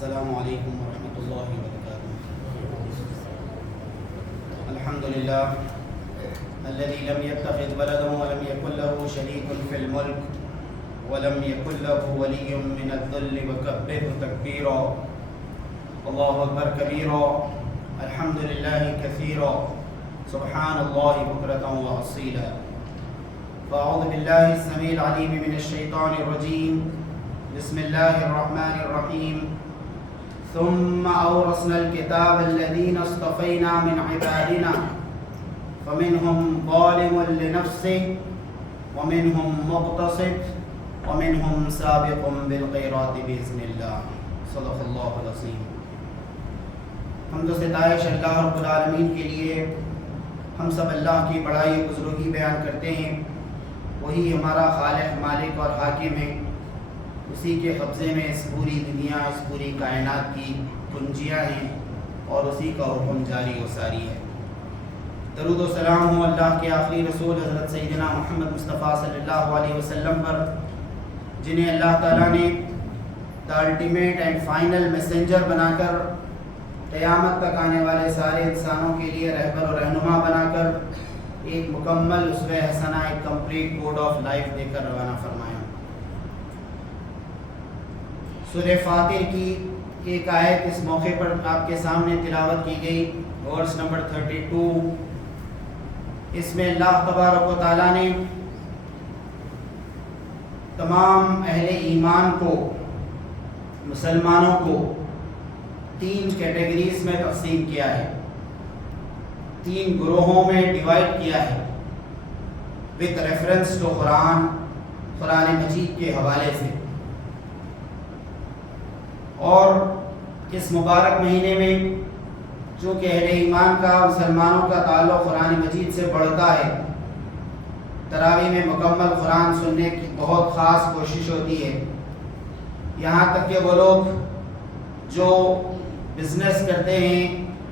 السلام علیکم ورحمۃ اللہ وبرکاتہ۔ الحمد للہ الذي لم يتخذ ولدا ولم يكن له شريك في الملك ولم يكن له ولي من الذل وكبره تكبيرا الله أكبر كبيرا الحمد لله كثيرا سبحان الله بكرة وأصيلا۔ فأعوذ بالله السميع العليم من الشيطان الرجيم، بسم الله الرحمن الرحيم۔ ثم أورثنا الكتاب الذين اصطفينا من عبادنا فمنهم ظالم لنفسه ومنهم مقتصد ومنهم سابق بالخيرات بإذن الله۔ صدق الله العظيم۔ حمد و ستائش اللہ رب العالمین کے لیے۔ ہم سب اللہ کی بڑائی و بزرگی بیان کرتے ہیں۔ وہی ہمارا خالق، مالک اور حاکم ہے۔ اسی کے قبضے میں اس پوری دنیا، اس پوری کائنات کی کنجیاں ہیں اور اسی کا حکم جاری و ساری ہے۔ درود و سلام ہو اللہ کے آخری رسول حضرت سیدنا محمد مصطفیٰ صلی اللہ علیہ وسلم پر، جنہیں اللہ تعالیٰ نے the ultimate and final messenger بنا کر قیامت تک آنے والے سارے انسانوں کے لیے رہبر و رہنما بنا کر ایک مکمل اسوہ حسنہ، ایک کمپلیٹ کوڈ آف لائف دے کر روانہ فرمایا۔ سورہ فاطر کی ایک آیت اس موقع پر آپ کے سامنے تلاوت کی گئی، ورس نمبر 32۔ اس میں اللہ تبارک و تعالیٰ نے تمام اہل ایمان کو، مسلمانوں کو 3 کیٹیگریز میں تقسیم کیا ہے، 3 گروہوں میں ڈیوائڈ کیا ہے، وتھ ریفرنس ٹو قرآن مجید کے حوالے سے۔ اور اس مبارک مہینے میں چونکہ اہل ایمان کا، مسلمانوں کا تعلق قرآن مجید سے بڑھتا ہے، تراویح میں مکمل قرآن سننے کی بہت خاص کوشش ہوتی ہے۔ یہاں تک کہ وہ لوگ جو بزنس کرتے ہیں،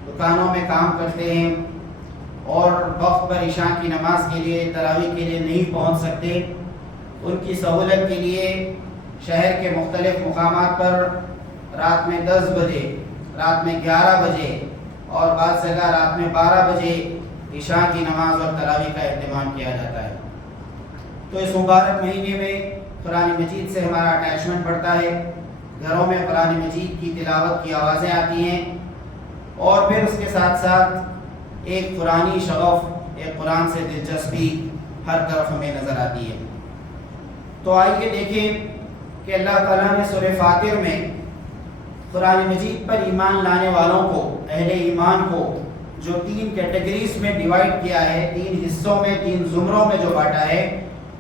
دکانوں میں کام کرتے ہیں اور وقت پر عشاء کی نماز کے لیے، تراویح کے لیے نہیں پہنچ سکتے، ان کی سہولت کے لیے شہر کے مختلف مقامات پر رات میں 10 بجے، رات میں 11 بجے اور بعض جگہ رات میں 12 بجے عشاء کی نماز اور تراویح کا اہتمام کیا جاتا ہے۔ تو اس مبارک مہینے میں قرآن مجید سے ہمارا اٹیچمنٹ بڑھتا ہے، گھروں میں قرآن مجید کی تلاوت کی آوازیں آتی ہیں اور پھر اس کے ساتھ ساتھ ایک قرآنی شغف، ایک قرآن سے دلچسپی ہر طرف ہمیں نظر آتی ہے۔ تو آئیے دیکھیں کہ اللہ تعالیٰ نے سورہ فاطر میں قرآن مجید پر ایمان لانے والوں کو، اہل ایمان کو جو 3 کیٹیگریز میں ڈیوائڈ کیا ہے، 3 حصوں میں، 3 زمروں میں جو بانٹا ہے،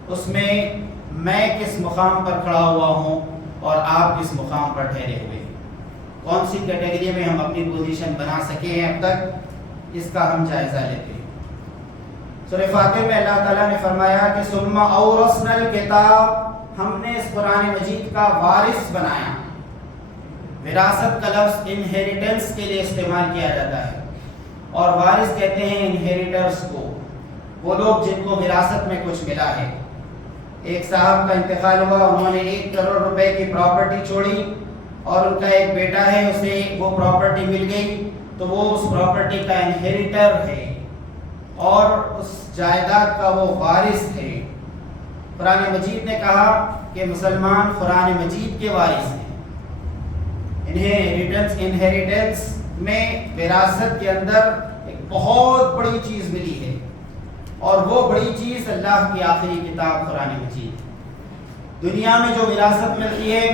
اس میں کس مقام پر کھڑا ہوا ہوں اور آپ کس مقام پر ٹھہرے ہوئے ہیں، کون سی کیٹیگری میں ہم اپنی پوزیشن بنا سکے ہیں اب تک، اس کا ہم جائزہ لیتے ہیں۔ سورہ فاطر میں اللہ تعالیٰ نے فرمایا کہ ثم اورثنا الکتاب، ہم نے اس قرآن مجید کا وارث بنایا۔ وراثت کا لفظ انہیریٹنس کے لیے استعمال کیا جاتا ہے، اور وارث کہتے ہیں انہیریٹرز کو، وہ لوگ جن کو وراثت میں کچھ ملا ہے۔ ایک صاحب کا انتقال ہوا، انہوں نے 1 کروڑ روپے کی پراپرٹی چھوڑی اور ان کا ایک بیٹا ہے، اسے وہ پراپرٹی مل گئی تو وہ اس پراپرٹی کا انہیریٹر ہے اور اس جائیداد کا وہ وارث ہے۔ قرآن مجید نے کہا کہ مسلمان قرآن مجید کے وارث ہیں۔ انہیریٹنس میں، وراثت کے اندر ایک بہت بڑی چیز ملی ہے، اور وہ بڑی چیز اللہ کی آخری کتاب قرآن مجید۔ دنیا میں جو وراثت ملتی ہے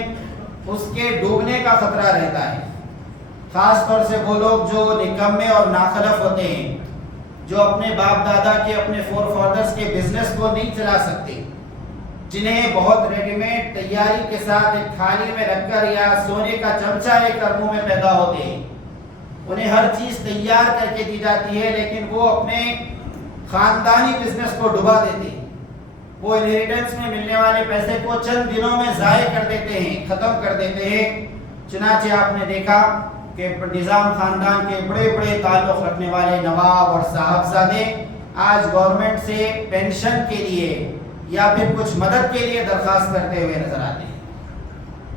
اس کے ڈوبنے کا خطرہ رہتا ہے، خاص طور سے وہ لوگ جو نکمے اور ناخلف ہوتے ہیں، جو اپنے باپ دادا کے، اپنے فور فادرز کے بزنس کو نہیں چلا سکتے، جنہیں بہت ریڈی میڈ تیاری کے ساتھ ایک تھالی میں رکھ کر یا سونے کا چمچہ لے کر منہ میں پیدا ہوتے ہیں، انہیں ہر چیز تیار کر کے دی جاتی ہے لیکن وہ اپنے خاندانی بزنس کو ڈبا دیتے ہیں۔ وہ انہیریٹنس میں ملنے والے پیسے کو چند دنوں میں ضائع کر دیتے ہیں، ختم کر دیتے ہیں۔ چنانچہ آپ نے دیکھا کہ نظام خاندان کے بڑے بڑے تعلق رکھنے والے نواب اور صاحبزادے آج گورنمنٹ سے پینشن کے لیے یا پھر کچھ مدد کے لیے درخواست کرتے ہوئے نظر آتے ہیں۔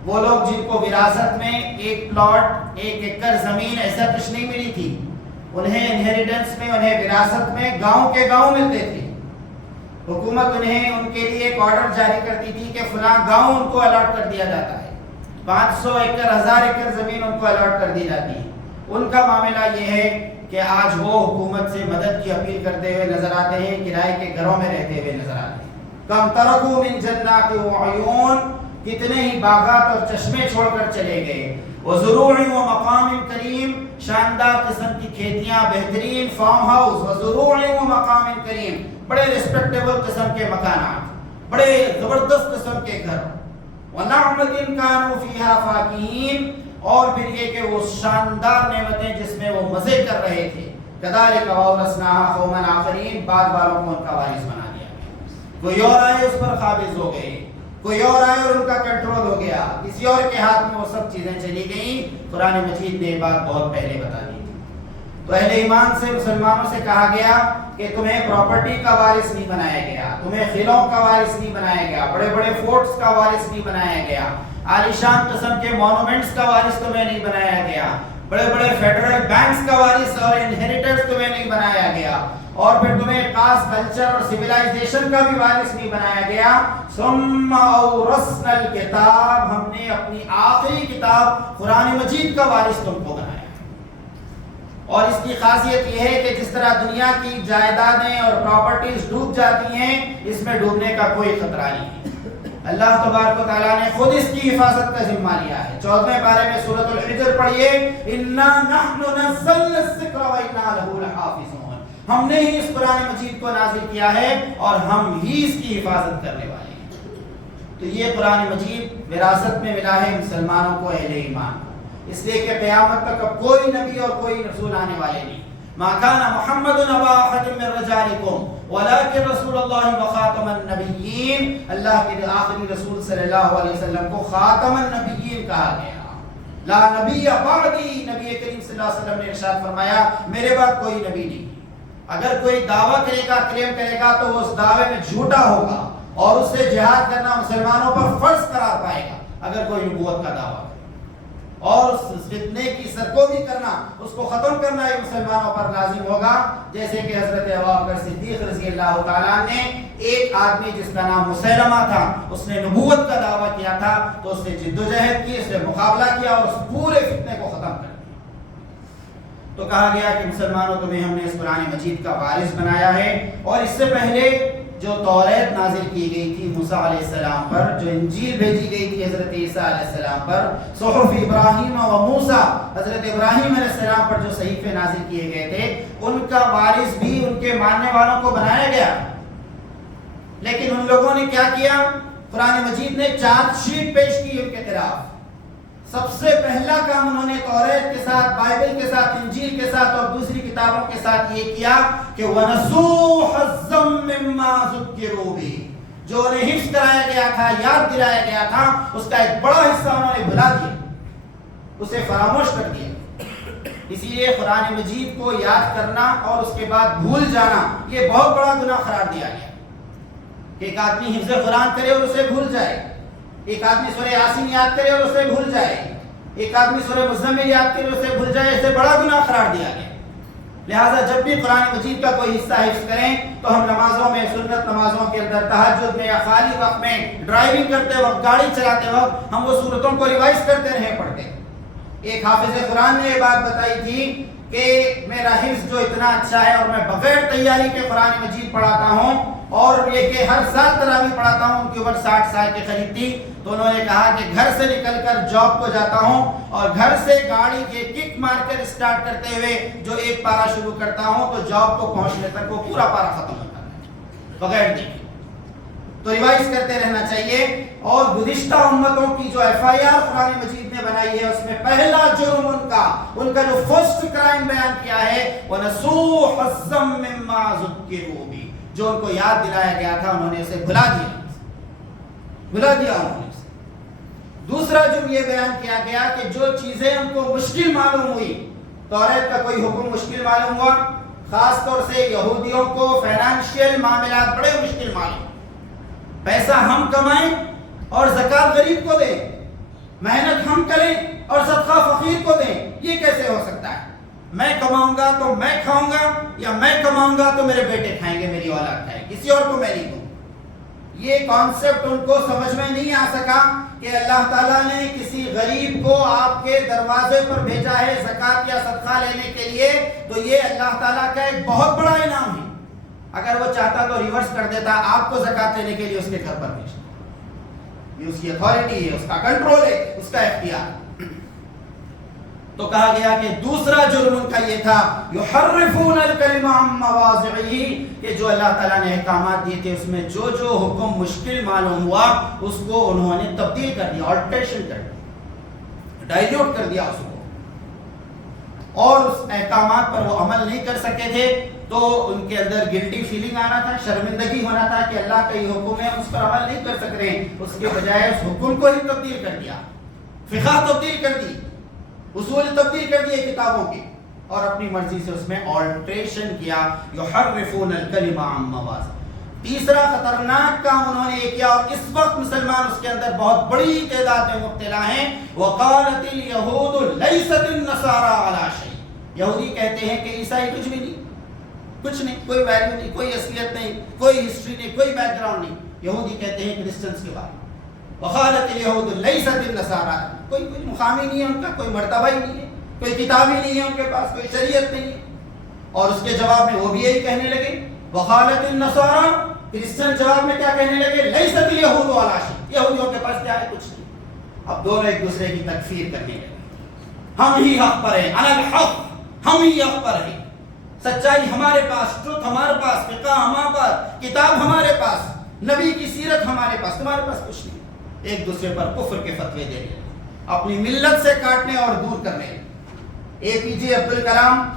وہ لوگ جن کو وراثت میں ایک پلاٹ 1 ایکڑ زمین ایسا کچھ نہیں ملی تھی، انہیں انہیریٹنس میں، انہیں وراثت میں گاؤں کے گاؤں ملتے تھے. حکومت انہیں ان کے لیے ایک آرڈر جاری کرتی تھی کہ فلاں گاؤں ان کو الاٹ کر دیا جاتا ہے، 500 ایکڑ 1000 ایکڑ زمین ان کو الاٹ کر دی جاتی ہے. ان کا معاملہ یہ ہے کہ آج وہ حکومت سے مدد کی اپیل کرتے ہوئے نظر آتے ہیں، کرائے کے گھروں میں رہتے ہوئے نظر آتے ہیں. کم ترکوا من جنات وعیون، کتنے ہی باغات اور چشمے چھوڑ کر چلے گئے. وزروع ومقام کریم، شاندار قسم کی کھیتیاں، بہترین فارم ہاؤس. وزروع ومقام کریم، بڑے ریسپیکٹیبل قسم کے مکانات، بڑے زبردست قسم کے گھر. ونعمت كانوا فيها فاكهين، اور پھر یہ کہ وہ شاندار نعمتیں جس میں وہ مزے کر رہے تھے. كذلك وورثناها قوما آخرين، بعد والوں کو ان کا وارث بنا دیا. کوئی اور آئے اس پر قابض ہو گئے، کوئی اور آئے اور ان کا کنٹرول ہو گیا، کسی اور کے ہاتھ میں وہ سب چیزیں چلی گئیں. قرآن مجید نے یہ بات بہت پہلے بتا دی تھی. تو اہل ایمان سے، مسلمانوں سے کہا گیا کہ تمہیں پراپرٹی کا وارث نہیں بنایا گیا، تمہیں قلعوں کا وارث نہیں بنایا گیا، بڑے بڑے فورٹس کا وارث نہیں بنایا گیا، عالیشان قسم کے مونومنٹس کا وارث تمہیں نہیں بنایا گیا، بڑے بڑے فیڈرل بینکس کا وارث اور انہیریٹرز تمہیں نہیں بنایا گیا، اور پھر تمہیں خاص کلچر اور سویلائزیشن کا بھی وارث نہیں بنایا گیا. ثم اورثنا الکتاب، ہم نے اپنی آخری کتاب قرآن مجید کا وارث تم کو بنایا. اور اس کی خاصیت یہ ہے کہ جس طرح دنیا کی جائیدادیں اور پراپرٹیز ڈوب جاتی ہیں، اس میں ڈوبنے کا کوئی خطرہ نہیں ہے. اللہ تبارک و تعالیٰ نے خود اس کی حفاظت کا ذمہ لیا ہے. 14ویں پارے میں سورۃ الحجر پڑھیے، انا نحن نزلنا الذکر وانا لہ لحافظون، ہم نے ہی اس قرآن مجید کو نازل کیا ہے اور ہم ہی اس کی حفاظت کرنے والے ہیں. تو یہ قرآن مجید وراثت میں ملا ہے مسلمانوں کو، اہل ایمان کو، اس لیے کہ قیامت تک اب کوئی نبی اور کوئی رسول آنے والے نہیں. ما كان محمد ابا احد من رجالکم ولكن رسول اللہ وخاتم النبیین، اللہ کے آخری رسول صلی اللہ علیہ وسلم کو خاتم النبیین کہا گیا. لا نبی بعدی، نبی کریم صلی اللہ علیہ وسلم نے ارشاد فرمایا میرے بعد کوئی نبی نہیں. اگر کوئی دعویٰ کرے گا، کلیم کرے گا، تو وہ اس دعوے میں جھوٹا ہوگا اور اس سے جہاد کرنا مسلمانوں پر فرض قرار پائے گا اگر کوئی نبوت کا دعویٰ کرے. اور اس فتنے کی سرکوبی کرنا، اس کو ختم کرنا، یہ مسلمانوں پر لازم ہوگا. جیسے کہ حضرت ابوبکر صدیق رضی اللہ تعالیٰ نے، ایک آدمی جس کا نام مسیلمہ تھا، اس نے نبوت کا دعویٰ کیا تھا تو اس نے جدوجہد کی، اس نے مقابلہ کیا اور اس پورے فتنے کو ختم کر دیا. تو کہا گیا کہ مسلمانوں تمہیں ہم نے اس قرآن مجید کا وارث بنایا ہے. اور اس سے پہلے جو توریت نازل کی گئی تھی موسیٰ علیہ السلام پر، جو انجیل بھیجی گئی تھی حضرت عیسیٰ علیہ السلام پر، صحف ابراہیم و موسیٰ، حضرت ابراہیم علیہ السلام پر جو صحیفے نازل کیے گئے تھے، ان کا وارث بھی ان کے ماننے والوں کو بنایا گیا. لیکن ان لوگوں نے کیا کیا؟ قرآن مجید نے چارج شیٹ پیش کی ان کے خلاف. سب سے پہلا کام انہوں نے توریت کے ساتھ، بائبل کے ساتھ، انجیل کے ساتھ اور دوسری کتابوں کے ساتھ یہ کیا کہ وَنَسُوا حَظًّا مِّمَّا ذُكِّرُوا بِهِ، جو انہیں حفظ کرایا گیا تھا، یاد دلایا گیا تھا، اس کا ایک بڑا حصہ انہوں نے بھلا دیا، اسے فراموش کر دیا. اسی لیے قرآن مجید کو یاد کرنا اور اس کے بعد بھول جانا یہ بہت بڑا گناہ قرار دیا گیا. کہ ایک آدمی حفظ قرآن کرے اور اسے بھول جائے، ایک آدمی سورہ یاسین یاد کرے اور اسے بھول جائے، ایک آدمی سورہ مزمل یاد کرے اور اسے بھول جائے، اسے بڑا گناہ قرار دیا گیا. لہٰذا جب بھی قرآن مجید کا کوئی حصہ حفظ کریں تو ہم نمازوں میں، سنت نمازوں کے اندر، تہجد میں یا خالی وقت میں، ڈرائیونگ کرتے وقت، گاڑی چلاتے وقت ہم وہ سورتوں کو ریوائز کرتے رہیں، پڑھتے. ایک حافظ قرآن نے یہ بات بتائی تھی کہ میرا حفظ جو اتنا اچھا ہے اور میں بغیر تیاری کے قرآن مجید پڑھاتا ہوں، اور یہ کہ ہر سال تراویح پڑھاتا ہوں. ان کی عمر 60 سال کے قریب تھی. تو انہوں نے کہا کہ گھر سے نکل کر جاب کو جاتا ہوں اور گھر سے گاڑی کے کک مار کر اسٹارٹ کرتے ہوئے جو ایک پارا شروع کرتا ہوں تو جاب کو پہنچنے تک وہ پورا پارا ختم ہوتا ہے بغیر دیکھے. تو ریوائز کرتے رہنا چاہیے. اور گزشتہ امتوں کی جو FIR قرآن مجید نے بنائی ہے، اس میں پہلا جرم ان کا جو فرسٹ کرائم بیان کیا ہے، وَنَسُوا حَظًّا مِّمَّا ذُكِّرُوا بِهِ، جو ان کو یاد دلایا گیا تھا انہوں نے اسے بھلا دیا انہوں نے. دوسرا جرم یہ بیان کیا گیا کہ جو چیزیں ان کو مشکل معلوم ہوئی، توریت کا کوئی حکم مشکل معلوم ہوا، خاص طور سے یہودیوں کو فائنانشیل معاملات بڑے مشکل معلوم، پیسہ ہم کمائیں اور زکات غریب کو دیں، محنت ہم کریں اور صدقہ فقیر کو دیں، یہ کیسے ہو سکتا ہے؟ میں کماؤں گا تو میں کھاؤں گا، یا میں کماؤں گا تو میرے بیٹے کھائیں گے، میری اولاد کھائے، کسی اور کو میں نہیں دوں۔ یہ کانسیپٹ ان کو سمجھ میں نہیں آ سکا کہ اللہ تعالیٰ نے کسی غریب کو آپ کے دروازے پر بھیجا ہے زکوٰۃ یا صدقہ لینے کے لیے، تو یہ اللہ تعالیٰ کا ایک بہت بڑا انعام ہے۔ اگر وہ چاہتا تو ریورس کر دیتا، آپ کو زکوٰۃ لینے کے لیے اس کے گھر پر بھیجتا۔ یہ اس کی اتھارٹی ہے، اس کا کنٹرول ہے، اس کا اختیار۔ تو کہا گیا کہ دوسرا جرم ان کا یہ تھا یحرفون الکلم عن مواضعہ، کہ جو اللہ تعالیٰ نے احکامات دیے تھے اس میں جو جو حکم مشکل معلوم ہوا اس کو انہوں نے تبدیل کر دیا، آلٹریشن کر دیا، ڈائلیوٹ کر دیا اس کو، اور اس احکامات پر وہ عمل نہیں کر سکے تھے تو ان کے اندر گلٹی فیلنگ آنا تھا، شرمندگی ہونا تھا کہ اللہ کا یہ حکم ہے، اس پر عمل نہیں کر سک رہے، اس کے بجائے اس حکم کو ہی تبدیل کر دیا، فقہ تبدیل کر دی، اصول تبدیل کر دیے کتابوں کی، اور اپنی مرضی سے اس میں آلٹریشن کیا۔ یحرفون الکلم عن مواضعہ۔ تیسرا خطرناک کام انہوں نے یہ کیا، اور اس وقت مسلمان اس کے اندر بہت بڑی تعداد میں مبتلا ہیں۔ وقالت الیہود لیست النصارى علی شیء، یہودی کہتے ہیں کہ عیسائی کچھ بھی نہیں، کچھ نہیں، کوئی ویلیو نہیں، کوئی اصلیت نہیں، کوئی ہسٹری نہیں، کوئی بیک گراؤنڈ نہیں۔ یہودی کہتے ہیں کرسچنز کے بارے میں، وقالت الیہود لیست النصارى، کوئی مقام ہی نہیں ہے ان کا، کوئی مرتبہ ہی نہیں ہے، کوئی کتاب ہی نہیں ہے ان کے پاس، کوئی شریعت نہیں ہے۔ اور اس کے جواب میں وہ بھی یہی کہنے لگے، وقالت النصارى، کرسچن جواب میں کیا کہنے لگے، لیست الیہود علی شیء، یہودیوں کے پاس کیا ہے، کچھ نہیں۔ اب دونوں ایک دوسرے کی تکفیر کرنے لگے، ہم ہی حق پر ہیں، انا الحق، ہم ہی حق پر ہیں، سچائی ہمارے پاس، ٹروتھ ہمارے پاس، فقہ ہمارے پاس، کتاب ہمارے پاس، نبی کی سیرت ہمارے پاس، تمہارے پاس کچھ نہیں۔ ایک دوسرے پر کفر کے فتوے دے رہے، اپنی ملت سے کاٹنے اور دور کرنے۔ اے پی جے عبد الکلام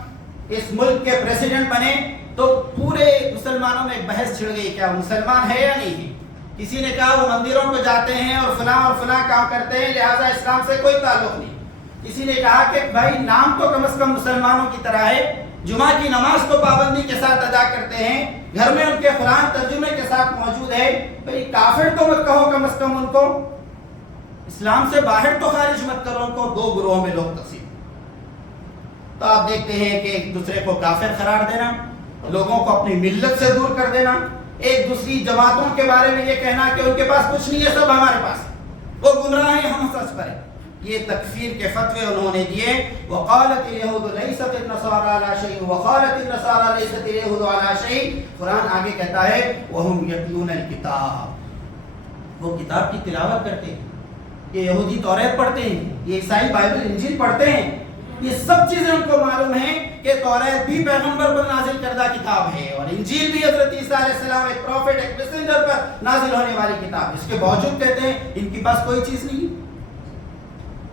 اس ملک کے پریزیڈنٹ بنے تو پورے مسلمانوں میں ایک بحث چھڑ گئی، کیا وہ مسلمان ہے یا نہیں ہے؟ کسی نے کہا وہ مندروں کو جاتے ہیں اور فلاں کام کرتے ہیں، لہٰذا اسلام سے کوئی تعلق نہیں۔ کسی نے کہا کہ بھائی نام تو کم از کم مسلمانوں کی طرح ہے، جمعہ کی نماز کو پابندی کے ساتھ ادا کرتے ہیں، گھر میں ان کے قرآن ترجمے کے ساتھ موجود ہے، بھائی کافر تو مت کہو، کم از کم ان کو اسلام سے باہر تو خارج مت کرو، ان کو دو گروہوں میں لوگ تقسیم۔ تو آپ دیکھتے ہیں کہ ایک دوسرے کو کافر قرار دینا، لوگوں کو اپنی ملت سے دور کر دینا، ایک دوسری جماعتوں کے بارے میں یہ کہنا کہ ان کے پاس کچھ نہیں ہے، سب ہمارے پاس، وہ گمراہ ہیں، ہم سچ پر ہیں۔ یہ تکفیر کے فتوے انہوں نے دیے۔ وقالت الیہود لیست النصارى علی شیء وقالت النصارى لیست الیہود علی شیء۔ قرآن آگے کہتا ہے وہم یتلون الکتاب، وہ کتاب کی تلاوت کرتے ہیں، یہ یہودی توریت پڑھتے ہیں، یہ عیسائی بائبل انجیل پڑھتے ہیں، یہ سب چیزیں ان کو معلوم ہیں کہ توریت بھی پیغمبر پر نازل کردہ کتاب ہے، اور انجیل بھی حضرت عیسیٰ علیہ السلام ایک پروفٹ، ایک میسنجر پر نازل ہونے والی کتاب۔ اس کے باوجود کہتے ہیں ان کے پاس کوئی چیز نہیں۔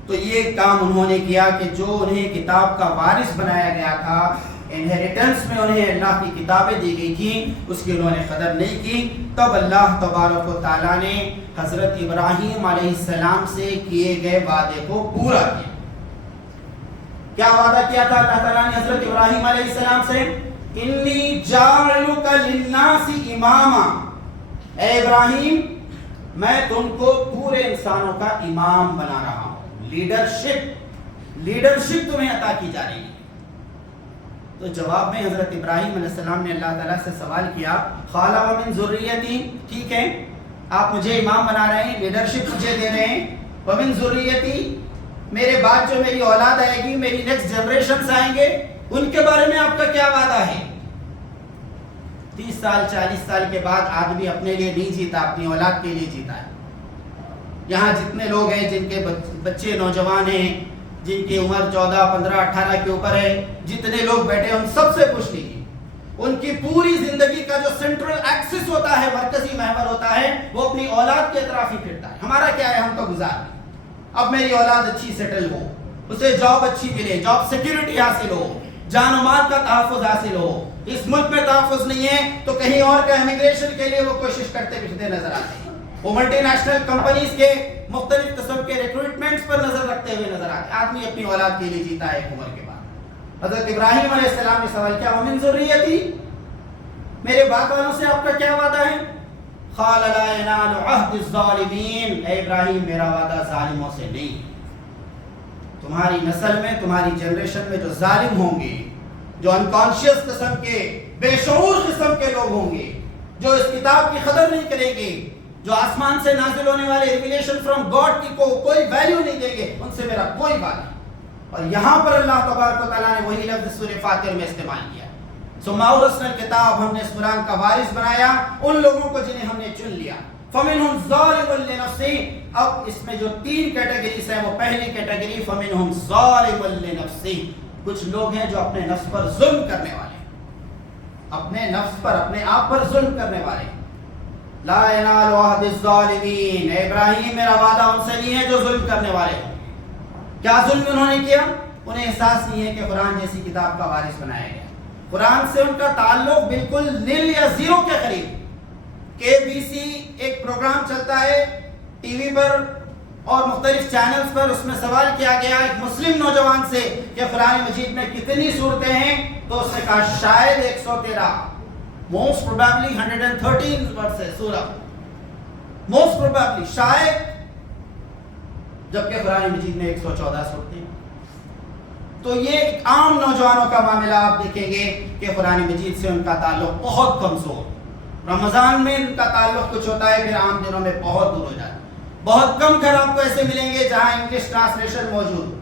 تو یہ کام انہوں نے کیا کہ جو انہیں کتاب کا وارث بنایا گیا تھا، انہیریٹنس میں انہیں اللہ کی کتابیں دی گئی تھیں، اس کی انہوں نے قدر نہیں کی۔ تب اللہ تبارک و تعالیٰ نے حضرت ابراہیم علیہ السلام سے کیے گئے وعدے کو پورا کیا۔ کیا وعدہ کیا تھا اللہ تعالیٰ نے حضرت ابراہیم علیہ السلام سے؟ انی جاعلک للناس اماما، اے ابراہیم میں تم کو پورے انسانوں کا امام بنا رہا ہوں، لیڈرشپ تمہیں عطا کی جا رہی ہے۔ تو جواب میں حضرت ابراہیم علیہ السلام نے اللہ تعالیٰ سے سوال کیا، قال ومن ذریتی، ٹھیک ہے آپ مجھے امام بنا رہے ہیں، لیڈرشپ مجھے دے رہے ہیں، ومن ذریتی، میرے بعد جو میری اولاد آئے گی، میری نیکسٹ جنریشنز آئیں گے، ان کے بارے میں آپ کا کیا وعدہ ہے؟ 30 سال 40 سال کے بعد آدمی اپنے لیے نہیں جیتا، اپنی اولاد کے لیے جیتا ہے۔ یہاں جتنے لوگ ہیں جن کے بچے نوجوان ہیں، جن کی عمر 14 15 18 کے اوپر ہے، جتنے لوگ بیٹھے ان سب سے پوچھ لیجیے، ان کی پوری زندگی کا جو سینٹرل ایکسس ہوتا ہے، مرکزی محور ہوتا ہے، وہ اپنی اولاد کے اطراف ہی پھرتا ہے۔ ہمارا کیا ہے، ہم تو گزار لیں، اب میری اولاد اچھی سیٹل ہو، اسے جاب اچھی ملے، جاب سیکیورٹی حاصل ہو، جان و مال کا تحفظ حاصل ہو۔ اس ملک میں تحفظ نہیں ہے تو کہیں اور کا امیگریشن کے لیے وہ کوشش کرتے پھرتے نظر آتے ہیں، وہ ملٹی نیشنل کمپنیز کے مختلف قسم کے ریکروٹمنٹس پر نظر رکھتے ہوئے نظر آتے ہیں۔ آدمی اپنی اولاد کے لیے جیتا ہے ایک عمر کے بعد۔ حضرت ابراہیم علیہ السلام نے سوال کیا، ومن ذریتی، میرے بعد والوں سے آپ کا کیا وعدہ ہے؟ قال لا ينال عهد الظالمین، اے ابراہیم میرا وعدہ ظالموں سے نہیں، تمہاری نسل میں تمہاری جنریشن میں جو ظالم ہوں گے، جو انکانشیس قسم کے بے شعور قسم کے لوگ ہوں گے، جو اس کتاب کی قدر نہیں کریں گے، جو آسمان سے نازل ہونے والے ریویلیشن فرام گاڈ کی کوئی ویلیو نہیں دیں گے، ان سے میرا کوئی بات نہیں۔ اور یہاں پر اللہ تبارک و تعالیٰ نے وہی لفظ سورہ فاتر میں استعمال کیا، ثم اورثنا الکتاب، ہم نے اس قرآن کا وارث بنایا ان لوگوں کو جنہیں ہم نے چن لیا، فمنہم ظالم لنفسہ۔ اب اس میں جو 3 کیٹیگریز ہیں، وہ پہلی کیٹیگری فمنہم ظالم لنفسہ، کچھ لوگ ہیں جو اپنے نفس پر ظلم کرنے والے، اپنے نفس پر اپنے آپ پر ظلم کرنے والے۔ لا ینال عہد الظالمین، اے ابراہیم میرا وعدہ ان سے نہیں ہے جو ظلم کرنے والے ہیں۔ کیا ظلم انہوں نے کیا؟ انہیں احساس نہیں ہے کہ قرآن جیسی کتاب کا وارث بنایا گیا، قرآن سے ان کا تعلق بالکل نیل یا زیرو کے قریب۔ KBC ایک پروگرام چلتا ہے ٹی وی پر اور مختلف چینلز پر، اس میں سوال کیا گیا ایک مسلم نوجوان سے کہ قرآن مجید میں کتنی سورتیں ہیں، تو اس نے کہا شاید 113، موسٹ پروبیبلی 113 ورڈز ہے سورہ، موسٹ پروبیبلی شاید، جبکہ قرآن مجید میں 114 سورتیں ہیں۔ تو یہ ایک عام نوجوانوں کا معاملہ آپ دیکھیں گے کہ قرآن مجید سے ان کا تعلق بہت کمزور، رمضان میں ان کا تعلق کچھ ہوتا ہے، پھر عام دنوں میں بہت دور ہو جاتا ہے۔ بہت کم گھر آپ کو ایسے ملیں گے جہاں انگلش ٹرانسلیشن موجود،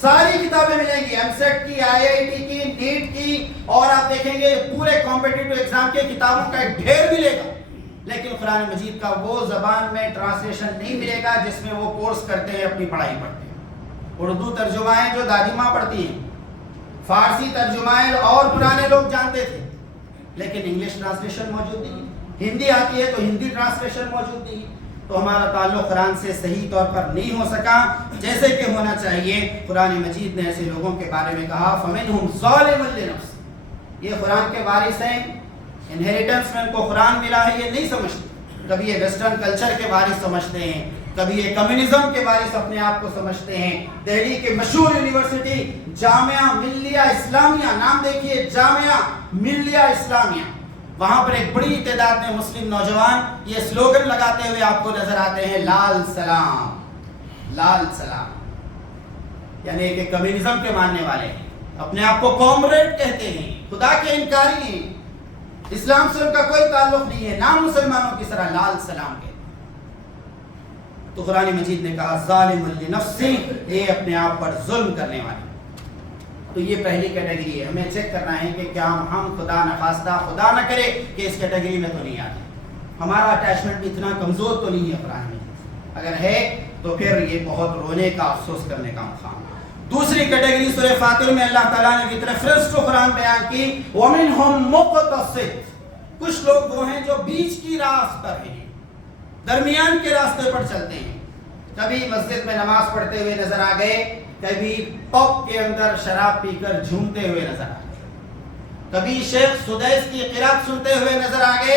ساری کتابیں ملیں گی، MSET کی، IIT کی، نیٹ کی، اور آپ دیکھیں گے پورے کمپٹیٹو ایگزام کے کتابوں کا ایک ڈھیر ملے گا، لیکن قرآن مجید کا وہ زبان میں ٹرانسلیشن نہیں ملے گا جس میں وہ کورس کرتے ہیں، اپنی پڑھائی پڑھتے ہیں۔ اردو ترجمائیں جو دادی ماں پڑھتی ہیں، فارسی ترجمائیں اور پرانے لوگ جانتے تھے، لیکن انگلش ٹرانسلیشن موجود نہیں، ہندی آتی ہے تو ہندی ٹرانسلیشن موجود نہیں۔ تو ہمارا تعلق قرآن سے صحیح طور پر نہیں ہو سکا جیسے کہ ہونا چاہیے۔ قرآن مجید نے ایسے لوگوں کے بارے میں کہا فَمِنْهُمْ ظَالِمٌ لِنَفْسِهِ، یہ قرآن کے وارث ہیں، انہیریٹنس میں ان کو قرآن ملا ہے، یہ نہیں سمجھتے، کبھی یہ ویسٹرن کلچر کے وارث سمجھتے ہیں، کبھی یہ کمیونزم کے وارث اپنے آپ کو سمجھتے ہیں۔ دہلی کے مشہور یونیورسٹی جامعہ ملیہ اسلامیہ، نام دیکھیے جامعہ ملیہ اسلامیہ، وہاں پر ایک بڑی تعداد میں مسلم نوجوان یہ سلوگن لگاتے ہوئے آپ کو نظر آتے ہیں، لال سلام، لال سلام، یعنی کہ کمیونزم کے ماننے والے ہیں، اپنے آپ کو کامریڈ کہتے ہیں، خدا کے انکاری ہیں، اسلام سے ان کا کوئی تعلق نہیں ہے، نام مسلمانوں کی طرح لال سلام کے۔ تو قرآن مجید نے کہا ظالم لنفسہ، یہ اپنے آپ پر ظلم کرنے والے۔ تو یہ پہلی کیٹیگری ہے، ہمیں چیک کرنا ہے کہ کیا ہم خدا نخواستہ، خدا نہ کرے کہ اس کیٹیگری میں تو نہیں آتے، ہمارا اٹیچمنٹ بھی اتنا کمزور تو نہیں ہے قرآن میں، اگر ہے تو پھر یہ بہت رونے کا، افسوس کرنے کا مقام۔ دوسری کیٹیگری سورہ فاتر میں اللہ تعالیٰ نے وتھ ریفرنس ٹو قرآن بیان کی، وَمِنْهُمْ مُقْتَصِدٌ، کچھ لوگ وہ ہیں جو بیچ کی راست پر ہیں، درمیان کے راستے پر چلتے ہیں، کبھی مسجد میں نماز پڑھتے ہوئے نظر آ گئے، کبھی پب کے اندر شراب پی کر جھومتے ہوئے نظر آ گئے، کبھی شیخ سدیس کی قرات سنتے ہوئے نظر آ گئے،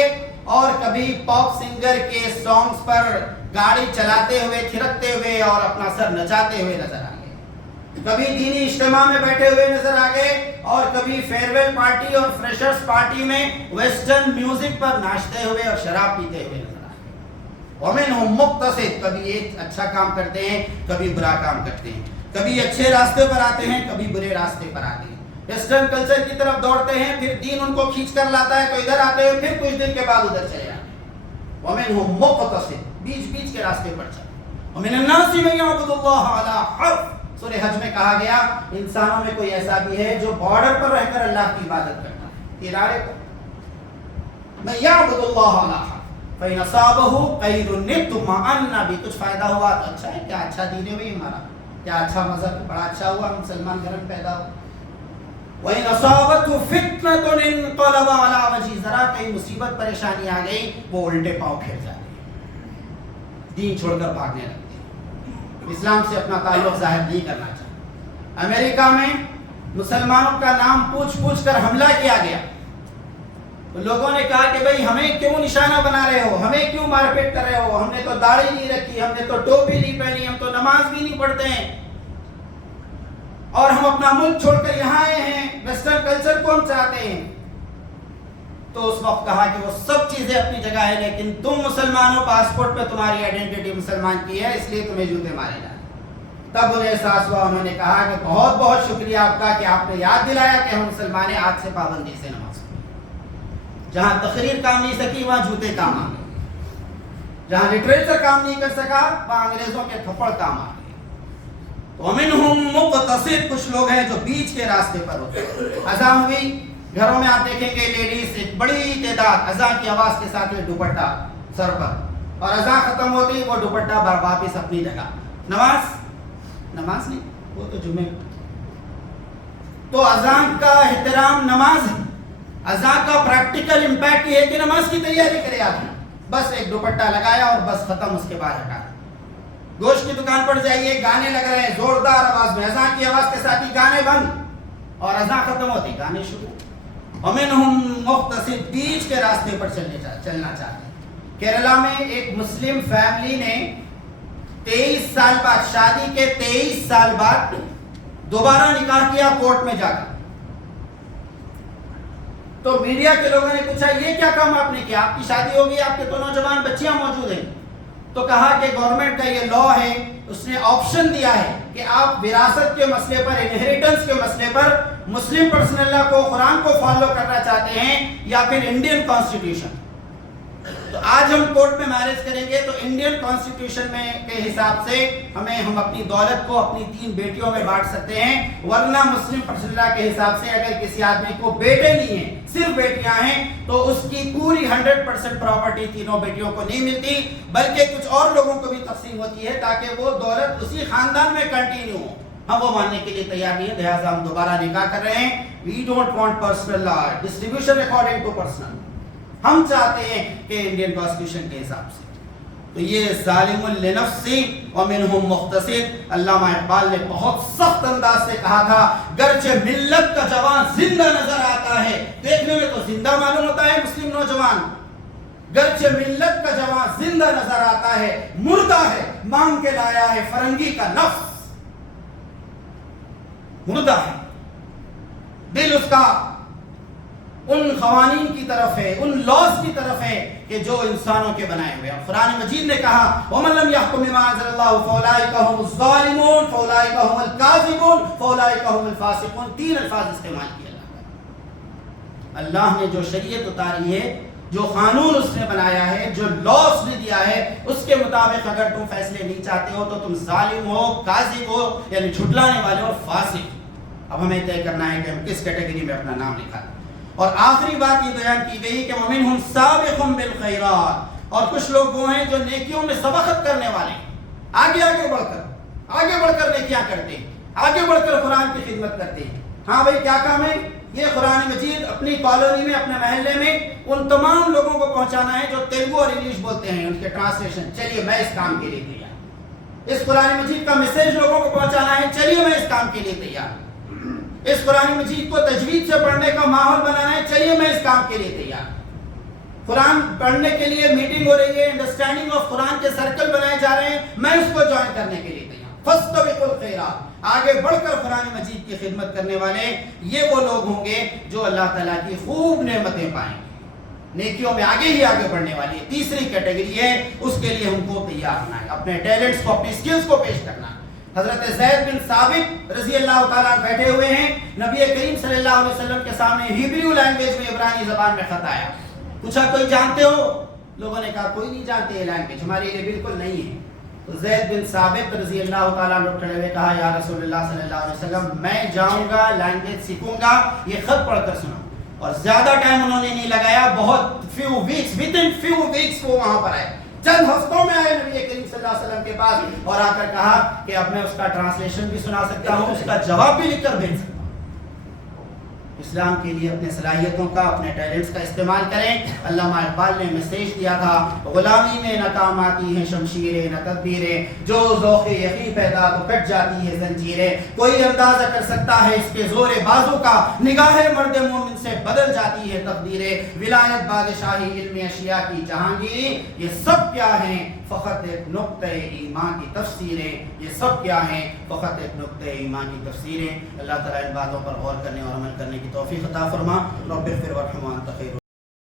اور کبھی پاپ سنگر کے سانگز پر گاڑی چلاتے ہوئے، تھرکتے ہوئے اور اپنا سر نچاتے ہوئے نظر آ گئے، کبھی دینی اجتماع میں بیٹھے ہوئے نظر آ گئے، اور کبھی فیئرویل پارٹی اور فریشرز پارٹی میں ویسٹرن میوزک پر ناچتے ہوئے اور شراب پیتے ہوئے نظر آ گئے۔ وَمِنْهُمْ مُقْتَصِدٌ، کبھی ایک اچھا کام کرتے ہیں، کبھی برا کام کرتے ہیں، کبھی اچھے راستے پر آتے ہیں، کبھی برے راستے پر آتے ہیں، ویسٹرن کلچر کی طرف دوڑتے ہیں، پھر دین ان کو کھینچ کر لاتا ہے تو ادھر آتے ہیں، پھر کچھ دن کے بعد ادھر چلے جاتے ہیں۔ وَمِنْهُمْ مُقْتَصِدٌ، بیچ بیچ کے راستے پر چلتے ہیں۔ وَمِنَ النَّاسِ مَن يَعْبُدُ اللَّهَ عَلَى حَرْفٍ، سورہ حج میں کہا گیا انسانوں میں کوئی ایسا بھی ہے جو بارڈر پر رہ کر اللہ کی عبادت کرتا ہے، کنارے پر۔ مَن يَعْبُدُ اللَّهَ عَلَى حَرْفٍ فَإِنْ أَصَابَهُ خَيْرٌ اطْمَأَنَّ بِهِ، کچھ فائدہ ہوا تو اچھا ہے، کیا اچھا دین ہے بھائی ہمارا، کیا اچھا مذہب، بڑا اچھا ہوا ہم مسلمان گھر میں پیدا ہو۔ وَإِنْ أَصَابَتْهُ فِتْنَةٌ انقلب عَلَى وَجْهِهِ، ذرا کہیں مصیبت پریشانی آ گئی وہ الٹے پاؤں پھر جاتے ہیں، دین چھوڑ کر بھاگنے لگتے ہیں، اسلام سے اپنا تعلق ظاہر نہیں کرنا چاہتے۔ امریکہ میں مسلمانوں کا نام پوچھ پوچھ کر حملہ کیا گیا، لوگوں نے کہا کہ بھئی ہمیں کیوں نشانہ بنا رہے ہو، ہمیں کیوں مار پیٹ کر رہے ہو، ہم نے تو داڑھی نہیں رکھی، ہم نے تو ٹوپی نہیں پہنی، ہم تو نماز بھی نہیں پڑھتے ہیں، اور ہم اپنا ملک چھوڑ کر یہاں آئے ہیں، ویسٹرن کلچر کو ہم چاہتے ہیں۔ تو اس وقت کہا کہ وہ سب چیزیں اپنی جگہ ہے، لیکن تم مسلمانوں پاسپورٹ پہ تمہاری آئیڈینٹی مسلمان کی ہے، اس لیے تمہیں جوتے مارے جائیں۔ تب انہیں احساس ہوا، انہوں نے کہا کہ بہت بہت شکریہ آپ کا کہ آپ نے یاد دلایا کہ ہم مسلمان ہیں، آج سے پابندی سے نماز پڑھیں۔ جہاں تقریر کام نہیں سکی وہاں جوتے کام آ گئے، جہاں لٹریچر کام نہیں کر سکا وہاں انگریزوں کے تھپڑ کام آ گئے۔ تو ومنہم مقتصد، کچھ لوگ ہیں جو بیچ کے راستے پر ہوتے ہیں۔ اذان ہوئی، گھروں میں آپ دیکھیں گے لیڈیز ایک بڑی تعداد اذان کی آواز کے ساتھ یہ دوپٹہ سر پر، اور اذان ختم ہوتی وہ دوپٹہ واپس اپنی جگہ۔ نماز نہیں، وہ تو جمعے۔ تو اذان کا احترام نماز ہے، اذان کا پریکٹیکل امپیکٹ یہ ہے کہ نماز کی تیاری کرے آدمی، بس ایک دوپٹہ لگایا اور بس ختم، اس کے بعد ہٹا۔ گوشت کی دکان پر جائیے، گانے لگ رہے ہیں زوردار آواز میں، اذان کی آواز کے ساتھ ہی گانے بند، اور اذان ختم ہوتی گانے شروع۔ ومنہم مقتصد، بیچ کے راستے پر چلنا چاہتے ہیں۔ کیرلا میں ایک مسلم فیملی نے 23 سال بعد، شادی کے 23 سال بعد دوبارہ نکاح کیا کورٹ میں جا کر۔ تو میڈیا کے لوگوں نے پوچھا یہ کیا کام آپ نے کیا، آپ کی شادی ہوگی، آپ کے تو نوجوان بچیاں موجود ہیں۔ تو کہا کہ گورنمنٹ کا یہ لا ہے، اس نے آپشن دیا ہے کہ آپ وراثت کے مسئلے پر، انہیریٹنس کے مسئلے پر مسلم پرسنل لا کو، قرآن کو فالو کرنا چاہتے ہیں یا پھر انڈین کانسٹیٹیوشن۔ تو آج ہم کورٹ میں میرج کریں گے تو انڈین کانسٹیٹیوشن میں کے حساب سے ہم اپنی دولت کو اپنی 3 بیٹیوں میں بانٹ سکتے ہیں، ورنہ مسلم پرسنل لا کے حساب سے اگر کسی آدمی کو بیٹے نہیں ہیں، صرف بیٹیاں ہیں، تو اس کی پوری 100% پراپرٹی تینوں بیٹیوں کو نہیں ملتی، بلکہ کچھ اور لوگوں کو بھی تقسیم ہوتی ہے تاکہ وہ دولت اسی خاندان میں کنٹینیو ہو۔ ہم وہ ماننے کے لیے تیار نہیں ہے، لہٰذا ہم دوبارہ نکاح کر رہے ہیں۔ We don't want personal law distribution according to personal, ہم چاہتے ہیں کہ انڈین کانسٹیٹیوشن کے حساب سے۔ تو یہ ظالم لنفسی ومنہم مقتصد، علامہ اقبال نے بہت سخت انداز سے کہا تھا، گرچہ ملت کا جوان زندہ نظر آتا ہے، دیکھنے میں تو زندہ معلوم ہوتا ہے مسلم نوجوان، گرچہ ملت کا جوان زندہ نظر آتا ہے، مردہ ہے، مانگ کے لایا ہے فرنگی کا نفس، مردہ ہے، دل اس کا ان قوانین کی طرف ہے، ان لاز کی طرف ہے کہ جو انسانوں کے بنائے ہوئے ہیں۔ قرآن مجید نے کہا وَمَن لَمْ يَحْكُم بِمَا أَنزَلَ اللَّهُ فَأُولَٰئِكَ هُمُ الظَّالِمُونَ فَأُولَٰئِكَ هُمُ الْكَاذِبُونَ فَأُولَٰئِكَ هُمُ الْفَاسِقُونَ۔ 3 الفاظ استعمال کیا اللہ نے جو شریعت اتاری ہے، جو قانون اس نے بنایا ہے، جو لاز نے دیا ہے، اس کے مطابق اگر تم فیصلے نہیں چاہتے ہو تو تم ظالم ہو، کاذب ہو، یعنی جھٹلانے والے اور فاسق۔ اب ہمیں طے کرنا ہے کہ ہم کس کیٹیگری میں اپنا نام لکھا۔ اور آخری بات یہ بیان کی گئی کہ وَمِنْهُمْ سَابِقٌ بِالْخَيْرَاتِ، اور کچھ لوگ وہ ہیں جو نیکیوں میں سبقت کرنے والے ہیں، آگے بڑھ کر نیکیاں کرتے ہیں، آگے بڑھ کر قرآن کی خدمت کرتے ہیں۔ ہاں بھائی کیا کام ہے؟ یہ قرآن مجید اپنی کالونی میں، اپنے محلے میں ان تمام لوگوں کو پہنچانا ہے جو تیلگو اور انگلش بولتے ہیں، ان کے ٹرانسلیشن۔ چلیے میں اس کام کے لیے تیار، اس قرآن مجید کا میسج لوگوں کو پہنچانا ہے، چلیے میں اس کام کے لیے تیار، اس قرآن مجید کو تجوید سے پڑھنے کا ماحول بنانا ہے، چلیے میں اس کام کے لیے تیار، قرآن پڑھنے کے لیے میٹنگ ہو رہی ہے، انڈرسٹینڈنگ آف قرآن کے سرکل بنائے جا رہے ہیں، میں اس کو جوائن کرنے کے لیے تیار۔ فاستبقوا الخیرات، آگے بڑھ کر قرآن مجید کی خدمت کرنے والے یہ وہ لوگ ہوں گے جو اللہ تعالیٰ کی خوب نعمتیں پائیں گے، نیکیوں میں آگے بڑھنے والی ہے۔ تیسری کیٹیگری ہے، اس کے لیے ہم کو تیار ہونا ہے، اپنے ٹیلنٹس کو، اپنی سکلز کو پیش کرنا ہے۔ حضرت زید بن ثابت رضی اللہ تعالیٰ بیٹھے ہوئے ہیں، نبی کریم صلی اللہ علیہ وسلم کے سامنے ہیبریو لینگویج میں، عبرانی زبان میں خط آیا، پوچھا کوئی جانتے ہو؟ لوگوں نے کہا کوئی نہیں جانتے، یہ لینگویج ہمارے لیے بالکل نہیں ہے۔ تو زید بن ثابت رضی اللہ تعالیٰ نے کھڑے ہوئے کہا یا رسول اللہ صلی اللہ علیہ وسلم، میں جاؤں گا، لینگویج سیکھوں گا، یہ خط پڑھ کر سنا۔ اور زیادہ ٹائم انہوں نے نہیں لگایا، بہت فیو ویکس وہ وہاں پر آئے، چند ہفتوں میں آئے نبی کریم صلی اللہ علیہ وسلم کے پاس اور آ کر کہا کہ اب میں اس کا ٹرانسلیشن بھی سنا سکتا ہوں، اس کا جواب بھی لکھ کر بھیج سکتا ہوں۔ اسلام کے لیے اپنے صلاحیتوں کا، اپنے ٹیلنٹس کا استعمال کریں۔ علامہ اقبال نے میسیج دیا تھا، غلامی میں نہ کام آتی ہیں شمشیریں نہ تدبیریں، جو ذوق یقین پیدا تو کٹ جاتی ہے زنجیریں، کوئی اندازہ کر سکتا ہے اس کے زور بازو کا، نگاہ مرد مومن سے بدل جاتی ہے تقدیریں، ولایت بادشاہی علم اشیاء کی جہانگیری، یہ سب کیا ہیں فقط ایک نقطۂ ایمان کی تفسیریں، یہ سب کیا ہیں فقط ایک نقطۂ ایمان کی تفسیریں۔ اللہ تعالیٰ ان باتوں پر غور کرنے اور عمل کرنے کی توفیق عطا فرما۔ رب اغفر وارحم وانت خیر